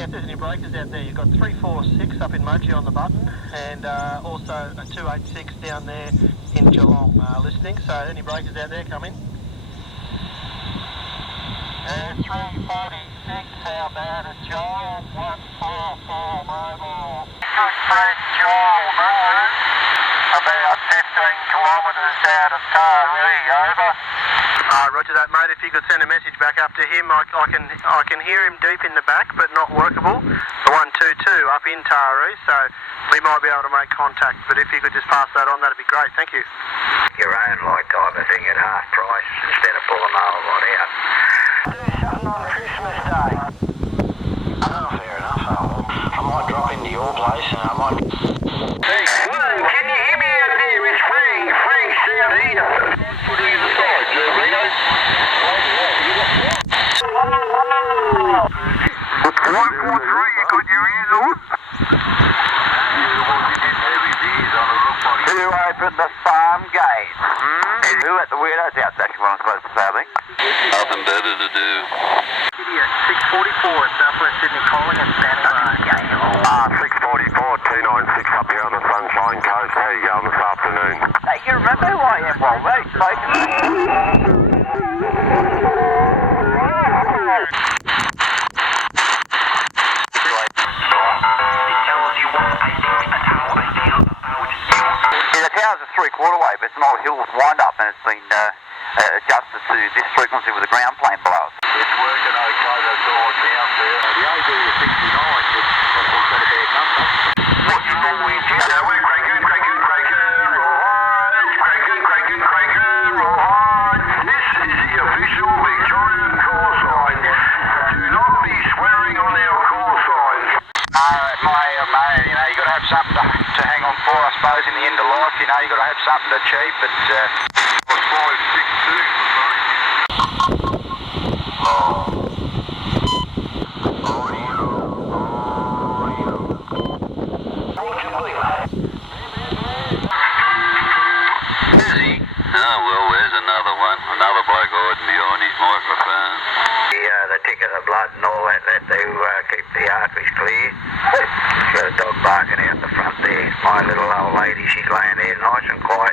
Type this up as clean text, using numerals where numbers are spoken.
Yeah, if there's any breakers out there, you've got 346 up in Mochi on the button, and also a 286 down there in Geelong listening. So any breakers out there, come in. 346 outbound at Joel, 144 mobile. Good friend Joel, about 15 kilometres out of Taree, over. Roger that, mate. If you could send a message back up to him, I can hear him deep in the back, but not workable. The 122 up in Taree, so we might be able to make contact. But if you could just pass that on, that'd be great. Thank you. Your own like type of thing at half price instead of pulling the whole lot out. Do something on Christmas Day. Oh, fair enough. I might drop into your place and I might. Hey, can you hear me out there? It's Frank South here. Put it in the side, Reno. 143, you got your ears on? Who opened the farm gate? And who at the weirdo's house? That's what I'm supposed to say, I think. Nothing better to do. Idiot, 644 Southwest Sydney calling and standing by. 644, 296 up here on the Sunshine Coast. How you going this afternoon? Hey, you remember who I am, well, mate? Yeah, the tower's a 3/4 wave, but it's an old hill wind up and it's been adjusted to this frequency with a ground plane below us. It's working okay, that's all down there. The AD is 69, which I think's not a bad number. What you normally do? Yeah, we're cracking, right. This is the official Victorian call sign. Do not be swearing on our call signs. Mate, you know, you got to have something to hang on for, I suppose, in the end of life. You know, you got to have something to achieve, but 562. Oh, well, there's another one. Another bloke hiding behind his microphone. The ticket of blood and all that to keep the arteries clear. Got a dog barking out the front there. My little old lady, she's laying there nice and quiet.